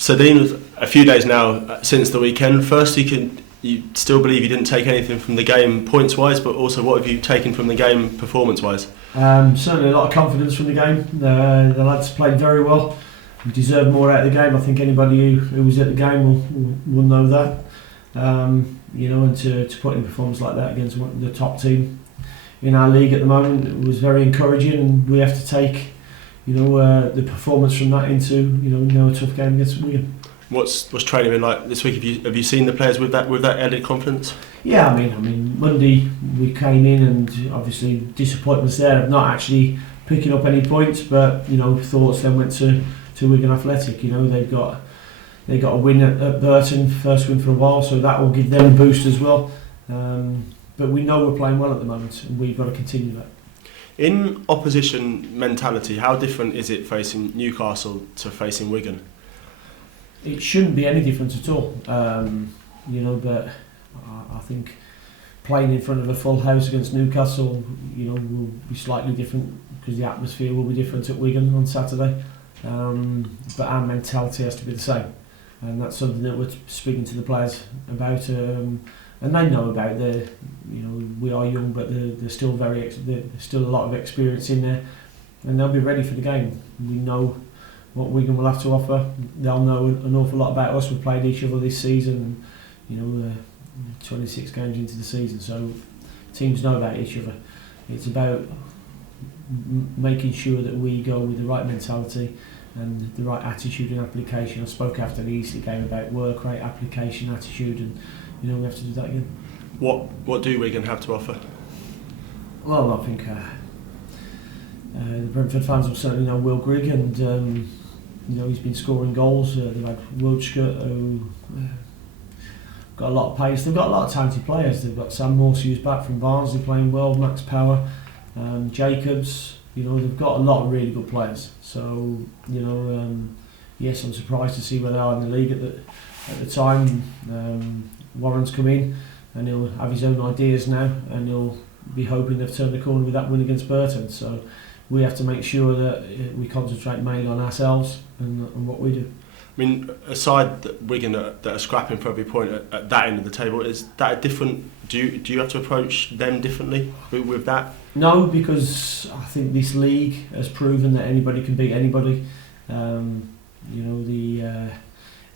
So Dean, a few days now since the weekend. Firstly, you still believe you didn't take anything from the game points-wise, but also what have you taken from the game performance-wise? Certainly a lot of confidence from the game. The lads played very well. We deserved more out of the game. I think anybody who was at the game will know that. And to put in a performance like that against the top team in our league at the moment, it was very encouraging, and we have to take the performance from that into a tough game against Wigan. What's training been like this week? Have you seen the players with that added confidence? Yeah, I mean Monday we came in and obviously disappointments there of not actually picking up any points, but thoughts then went to Wigan Athletic. They got a win at Burton, first win for a while, so that will give them a boost as well. But we know we're playing well at the moment, and we've got to continue that. In opposition mentality, how different is it facing Newcastle to facing Wigan? It shouldn't be any different at all, but I think playing in front of a full house against Newcastle, will be slightly different because the atmosphere will be different at Wigan on Saturday. But our mentality has to be the same, and that's something that we're speaking to the players about, and they know about we are young, but there's still there's still a lot of experience in there, and they'll be ready for the game. We know what Wigan will have to offer. They'll know an awful lot about us. We've played each other this season, 26 games into the season, so teams know about each other. It's about making sure that we go with the right mentality and the right attitude and application. I spoke after the Eastleigh game about work rate, application, attitude, and we have to do that again. What do Wigan have to offer? Well, I think the Brentford fans will certainly know Will Grigg, and he's been scoring goals. They've had Wiltshire, who got a lot of pace. They've got a lot of talented players. They've got Sam Morse, who's back from Barnsley playing well, Max Power, Jacobs. They've got a lot of really good players. So yes, I'm surprised to see where they are in the league at the time. Warren's come in, and he'll have his own ideas now, and he'll be hoping they've turned the corner with that win against Burton. So we have to make sure that we concentrate mainly on ourselves and what we do. I mean, aside that Wigan that are scrapping for every point at that end of the table, is that a different? Do you have to approach them differently with that? No, because I think this league has proven that anybody can beat anybody.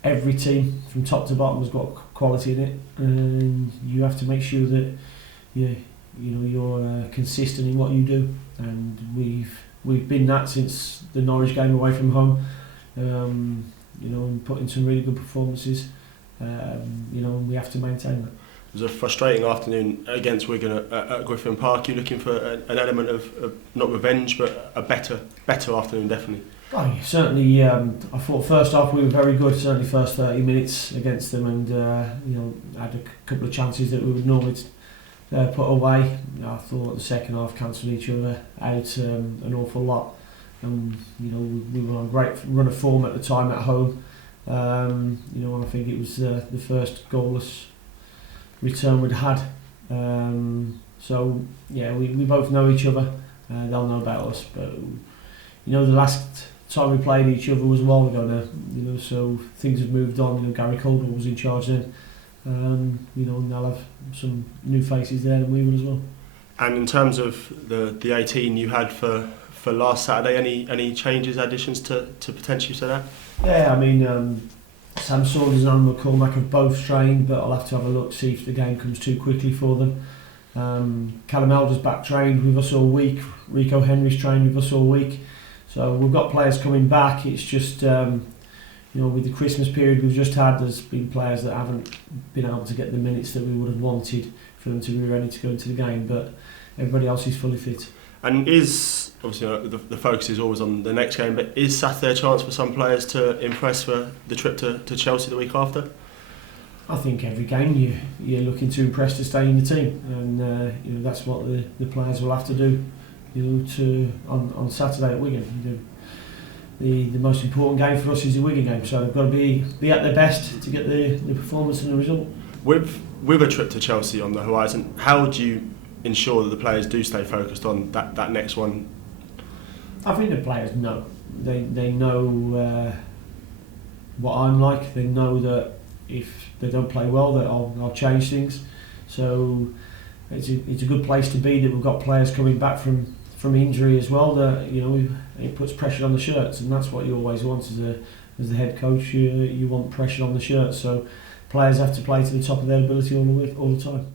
Every team from top to bottom has got quality in it, and you have to make sure that you're consistent in what you do. And we've been that since the Norwich game away from home. And put in some really good performances. And we have to maintain that. It was a frustrating afternoon against Wigan at Griffin Park. You're looking for an element of not revenge, but a better afternoon, definitely. Oh, certainly. I thought first half we were very good. Certainly first 30 minutes against them, and had a couple of chances that we would normally put away. I thought the second half cancelled each other out an awful lot. We were on a great run of form at the time at home. And I think it was the first goalless return we'd had. We both know each other. They'll know about us, but the last time we played each other was a while ago now. So things have moved on. Gary Caldwell was in charge then. And they'll have some new faces there, and we will as well. And in terms of the 18 you had for last Saturday, any changes, additions to potentially to that? Yeah, I mean, Sam Saunders and Alan McCormack have both trained, but I'll have to have a look, see if the game comes too quickly for them. Callum Elder's back trained with us all week. Rico Henry's trained with us all week. So we've got players coming back. It's just, with the Christmas period we've just had, there's been players that haven't been able to get the minutes that we would have wanted for them to be ready to go into the game, but everybody else is fully fit. And is, obviously the focus is always on the next game, but is Saturday a chance for some players to impress for the trip to Chelsea the week after? I think every game you're looking to impress to stay in the team, and that's what the players will have to do on Saturday at Wigan. The most important game for us is the Wigan game, so they've got to be at their best to get the performance and the result. With a trip to Chelsea on the horizon, how do you ensure that the players do stay focused on that next one? I think the players know. They know what I'm like. They know that if they don't play well, that I'll change things. So it's a good place to be, that we've got players coming back from injury as well. That it puts pressure on the shirts, and that's what you always want as the head coach. You want pressure on the shirts, so players have to play to the top of their ability all the time.